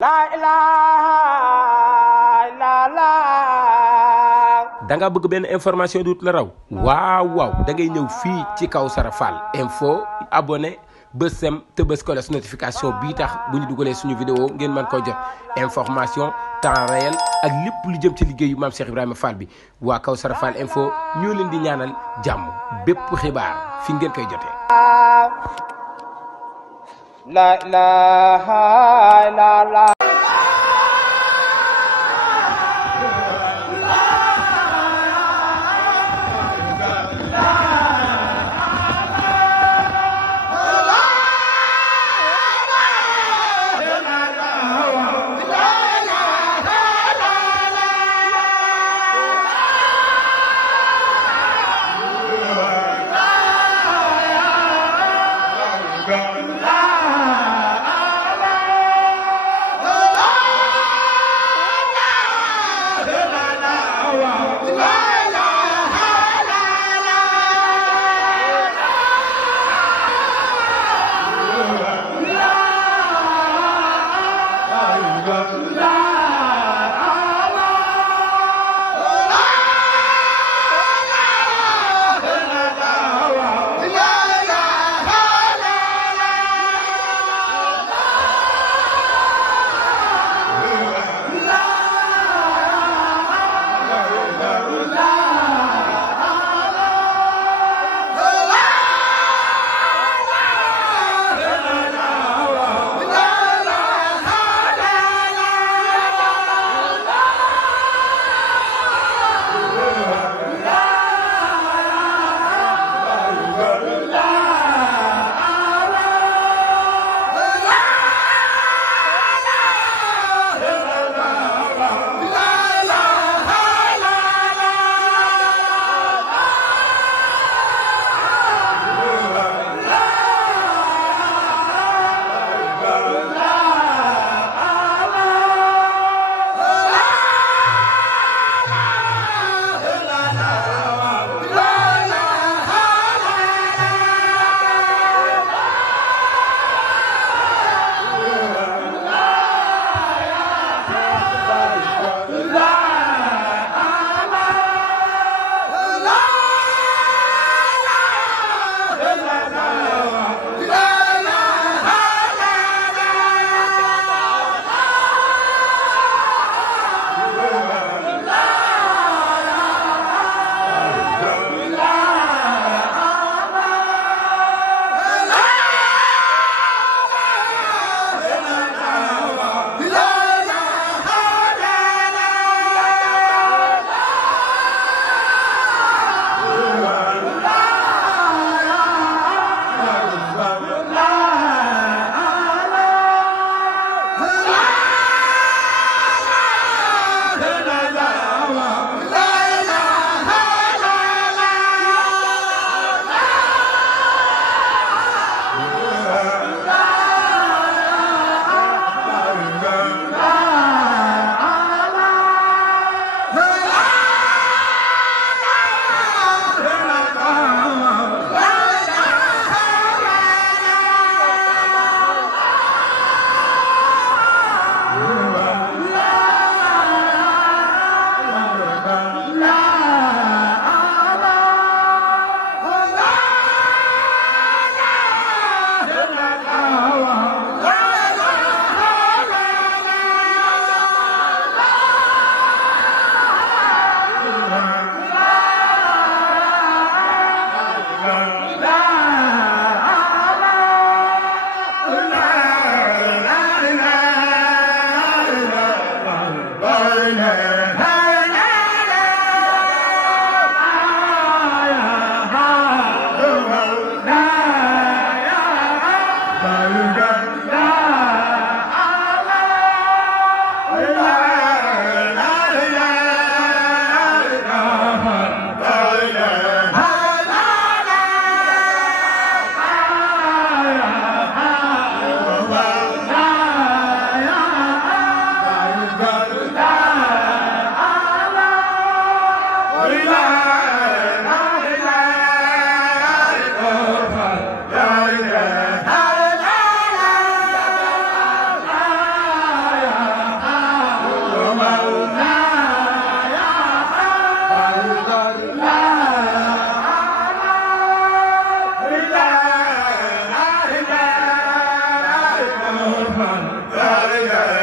La ilaha illallah. da nga bëgg benn information du la raw waaw da ngay ñëw fii ci Kawsara Fall info abonné bës sem te bës ko notification bii tax bu ñu dugalee suñu vidéo ngeen mën koo jot information temps réel ak lépp lu jëm ci liggéeyu Mame Cheikh Ibrahima Fall bi waa Kawsara Fall info ñoo leen di ñaanal jàmm bépp xibaar fi ngeen koy jotee. La ilaha illallah. la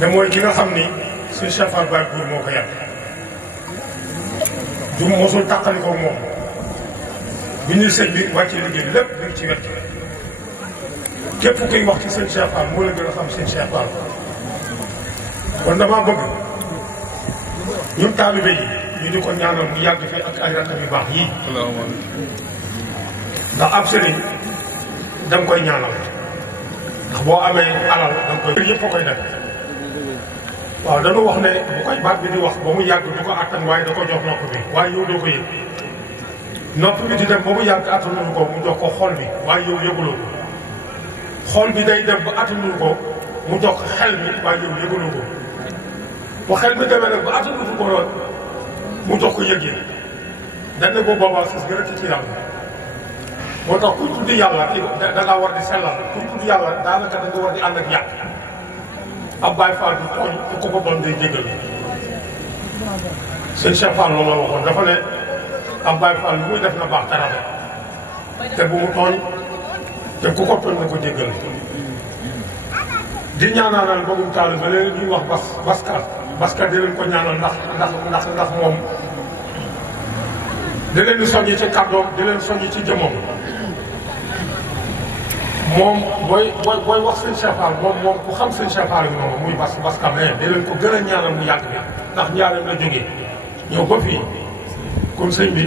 ne mooy ki nga xam ni suñu Cheikh Fall Baye Gour moo ko yàq du mosul tàqali ko moom bi ñuy sëñ bi wàccee liggéey bi lépp ñu ci wet képp kuy wax ci sëñ Cheikh Fall moo la gën a xam sëñ Cheikh Fall kon damaa bëgg ñun taalibe yi ñu di ko ñaanal mu yàgg fi ak ay rakkam yu baax yii ndax ab sëriñ da nga koy ñaanal ndax boo amee alal da nga koy yëpp a koy def waaw dañu wax ne bu koy baat bi di wax ba mu yàgg du ko attan waaye da ko jox nopp bi waaye yow doo ko yëg nopp bi di dem ba mu yàgg attanuñu ko mu jox ko xol bi waaye yow yëguloo ko xol bi day dem ba attanuñu ko mu jox ko xel mi waaye yow yëguloo ko bu xel mi demee nag ba attanuñu ko lool mu jox ko yëg yi dañ ne boobu boobaa sis gën a ci yàlla moo tax kuy tudd yàlla da ngaa war di sellal kuy tudd yàlla daanaka da nga war di ànd ak yàq ab Baye Fall du tooñ te ku ko doon day jégal sëñ Cheikh Fall loolu la waxoon dafa ne ab Baye Fall lu muy def na baax dara te bu mu tooñ te ku ko tooñ na ko jégal di ñaanal boogum taal ba léegi ñuy wax baska di leen ko ñaanal ndax moom di leen di soññi ci kàddoom di leen soññi ci jëmmam moom booy wax sëñ Cheikh Fall moom ku xam sëñ Cheikh Fall bi moom muy baska mais di leen ko gën a ñaanal mu yàgg bi ndax ñaanam la jógee ñëw ba fii comme sëñ bi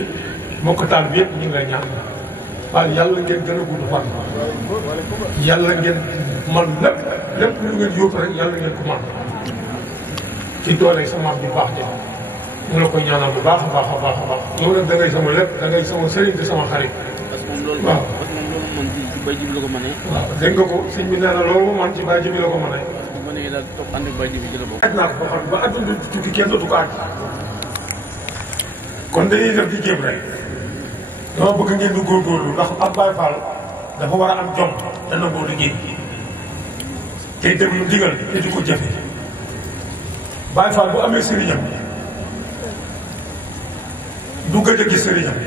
mbokk taal bi yëpp ñu ngi lay ñaan waaye yàlla ngeen gën a gudd fan yàlla ngeen man lépp lu ngeen yóbbu rek yàlla ngeen ko man ci doole sa maam bi baax ja mu la koy ñaanal bu baax a baax a baax a baax yow nag da ngay sama lépp da ngay sama sëriñ te sama xarit waaw Baye Jibi la ko mënee. waaw dégg nga ko sëñ bi nee na loolu mu man ci Baye Jibi la ko mënee. bu ma nee daal topp ànd ak Baye Jibi jëla bokk. aj naa ko ba xam ba adduna tukki kenn dootu ko aj kon dañuy def di jéem rek dama bëgg ngeen di góorgóorlu ndax ab Baye Fall dafa war a am jom te nangoo liggéey te déglu ndigal te di ko jëfe Baye Fall bu amee sëriñam du gëj a gis sëriñam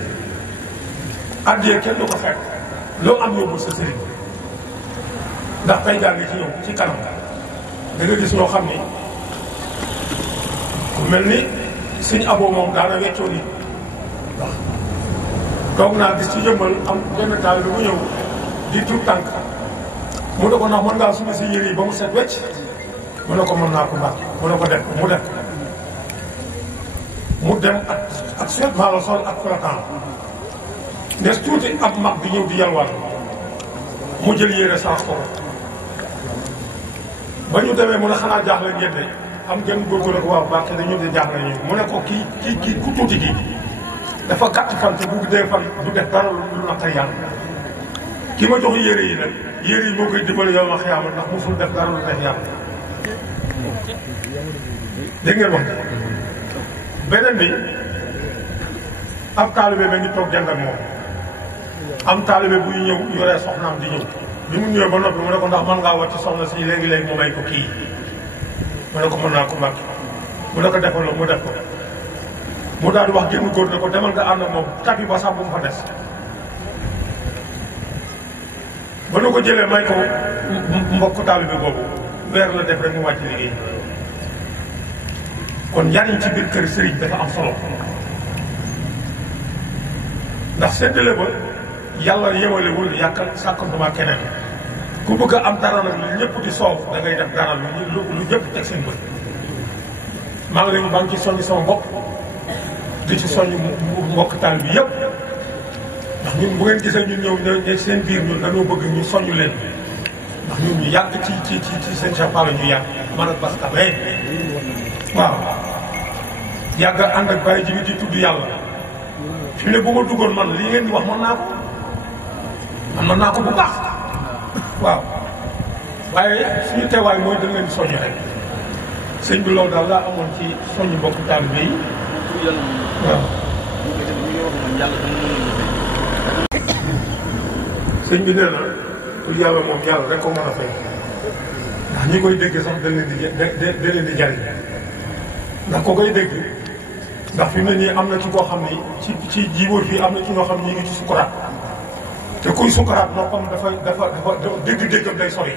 addiya kenn du ko fekk loo am yóbbul sa sëriñ ndax tey gaa ngi ci yow ci kanam da nga gis ñoo xam ni ku mel ni suñ aboo moom daana weccoo nit ndax toog naa gis ci yëmbal am benn taal bi mu ñëw di tuut tànk mu ne ko ndax mën ngaa sumi si yére yi ba mu set wecc mu ne ko mën naa ko mbàkk mu ne ko def mu def mu dem ak surtout la sol ak flottant nes tuuti ab mag bi ñëw di yalwaat mu jël yére sax ko ba ñu demee mu ne xanaa jaaxle ngeen de am genn góor ko ne ko waaw baax dañu de jaaxle ñu mu ne ko kii ku tuuti kii dafa gàtt fan te bu dee fan du def dara lu naqar yàlla ki ma jox yére yi nag yére yi moo koy dimbali yow ma xiyaama ndax musul def dara lu neex yàlla dégg ngeen wax beneen bi ab taalibe ba ngi toog jàng ak moom am taalibe buy ñëw yoree soxnaam di ñëw bi mu ñëwee ba noppi mu ne ko ndax mën ngaa wàcc soxna si léegi-léegi mu may ko kii mu ne ko mën naa ko mbàkk mu ne ko defal mu def ko mu daal di wax génn góor ne ko demal nga ànd ak moom tapi ba sax bu mu fa des ba nu ko jëlee may ko mbokk taalibe boobu weer la def rek mu wàcc liggéey kon njariñ ci biir kër sëriñ dafa am solo ndax séddale ba yàlla yemalewul yàkkal sàkkantuma keneen ku bëgg a am dara nag lu ñëpp di soow da ngay def dara lu ñëpp teg seen bët maa ngi leen maa ngi ci soññ sama bopp di ci soññ mbokk taal bi yëpp ndax ñun bu ngeen gisee ñun ñëw ne seen biir ñun dañoo bëgg ñu soññ leen ndax ñun ñu yàgg ci seen Cheikh Fall ñu yàgg man ak Baska mais waaw yàgg ànd ak Baye Jibi di tudd yàlla fi mu ne bu ma duggoon man lii ngeen di wax mën naa ko bu baax waaw waaye suñu teewaay mooy dañ leen di soññ rek sëñ bi loolu daal laa amoon ci soññ mbokk taalibe yi waaw sëñ bi nee na pour yàlla moom yàlla rek ko mën a fay ndax ñi koy dégg sax da leen di jariñ ndax ko koy dégg ndax fi mu ne nii am na ci koo xam ne ci jiwóor fii am na ci ñoo xam ne ñu ngi ci sukuraat te kuy sukuraat noppam dafa dégg-déggam day sori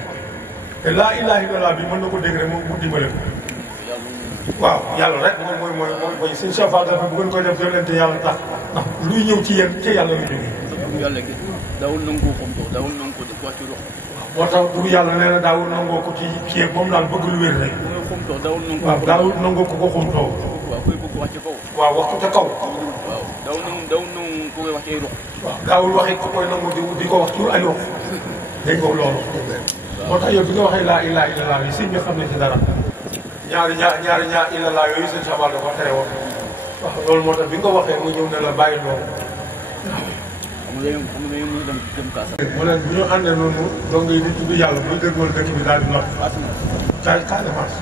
te laa ilaaha illallaah bi mën na ko dégg rek mu dimbale ko waaw yàlla rek mooy sëñ Cheikh Fall dafa bu ngeen koy def yonente yàlla tax ndax luy ñëw ci yéen ca yàlla la jógee. yàlla gi daawul nangu ko daawul nangu ko def wàccu rox. moo tax tur yàlla nee na daawul nangoo ko ci kii moom daal bëgg lu wér rek. waaw daawul nangoo ko xumtoo. waaw koy bëgg wax ci kaw. waaw wax ko ca kaw. waaw daawul nangu ko koy wax ci ay rox. waaw daawul waxee ko koy nangu di ko wax tur ay rox. dégg nga loolu. moo tax yow bi nga waxee laa ilaaha illallaah yi sëñ bi xam ne ci dara. ñaari illallaah yooyu sëñ Sabal dafa tere woon. waaw loolu moo tax bi nga waxee mu ñëw ne la bàyyi loolu. xam nga ñu dem kaasa. mu ne bu ñu àndee noonu donc yi di tudd yàlla buy dëgmal dëkk bi daal di nopp. Casamance.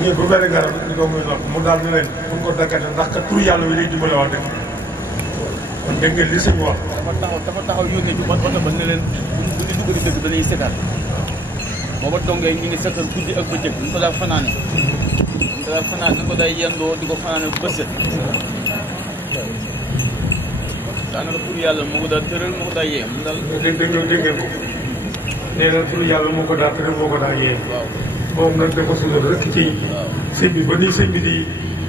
ñii bu benn garab ñu doog muy nopp mu daal di leen bu ñu ko daggate ndax kat tur yàlla wi lay dimbale waa dëkk bi. kon dégg ngeen li sëñ wax. dafa taxaw yónnee ci oto ba ne leen bu ñu dugg di dëkk dañuy seetaan. booba dongee ñu ngi seetal guddi ak bëccëg ñu ko daal fanaane. ñu ko daal yendoo di ko fanaane bët set. daanaka tur yàlla moo ko daal tëral moo ko daal yee mu daal. dégg ngeen ko nee na tur yàlla moo ko daal tëral moo ko daal yee. waaw moom nag dafa si loolu rek ci sëñ bi ba nii sëñ bi di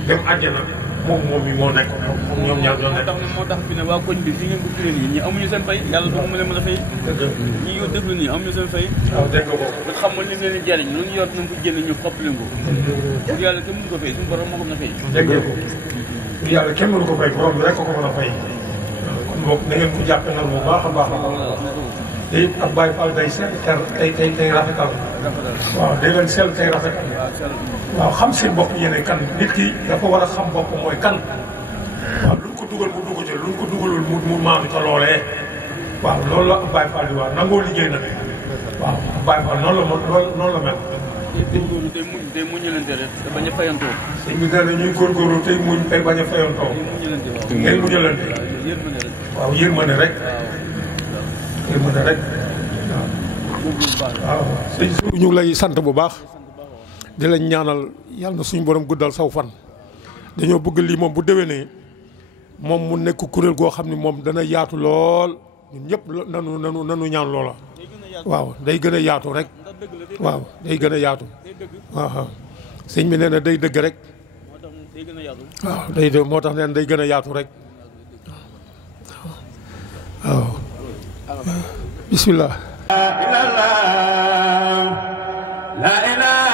dem àjjana moom bi moo nekk moom ñoom ñaar ñoo nekk. moo tax fi ne waa koñ bi fi ngeen ko firee nii ñi amuñu seen fay yàlla doo ma leen mën a fay. ñi yow déglu nii amuñu seen fay. waaw dégg nga ko. ba xam nga li leen di jariñ lu ñu yor nañ ko génne ñu xopp leen ko. tur yàlla kenn mënu ko fay suñu borom moo ko mën a fay. dégg nga ko tur yàlla kenn mënu ko fay borom bi rek ko mën a fay. kon boog na ngeen ko jàppe nag bu baax a baax a baax. te it ab Baye Fall day seet tey rafetal. waaw day leen sell tey rafetal. waaw xam seen bopp yéene kan nit ki dafa war a xam bopp mooy kan. waaw luñ ko dugal mu dugg ci luñ ko dugalul mu maandu ca loolee. waaw loolu la ab Baye Fall di wax nangoo liggéey nag. waaw ab Baye Fall noonu la mel. day muñalante rek te bañ a fayantoo. sëñ bi nee na ñuy góorgóorlu tey muñ tey bañ a fayantoo. ngay muñalante. waaw yërmande rek. yërmande rek waaw. sëñ Sow ñu ngi lay sant bu baax di lañ ñaanal yàlla na suñu borom guddal saw fan. dañoo bëgg lii moom bu déwénee moom mu nekk kuréel goo xam ne moom dana yaatu lool ñun ñëpp nanu ñaan loola. waaw day gën a yaatu rek. waaw day gën a yaatu. waaw sëñ bi nee na day dëgg rek. waaw moo tax nee na day gën a yaatu rek. waaw. bismillah. la ilaha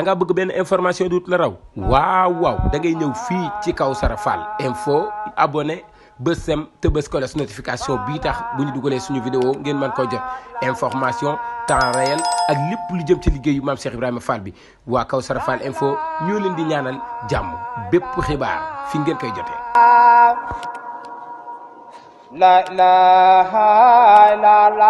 da nga bëgg benn information dut la raw waaw da ngay ñëw fii ci Kawsara Fall info abonné bës sem te bës kolos notification bii tax bu ñu dugalee suñu vidéo ngeen mën ko jot information temps réel ak lépp lu jëm ci liggéeyu Mame Cheikh Ibrahima Fall bi waa Kawsara Fall info ñoo leen di ñaanal jàmm bépp xibaar fi ngeen koy jotee. La ilaha illallah.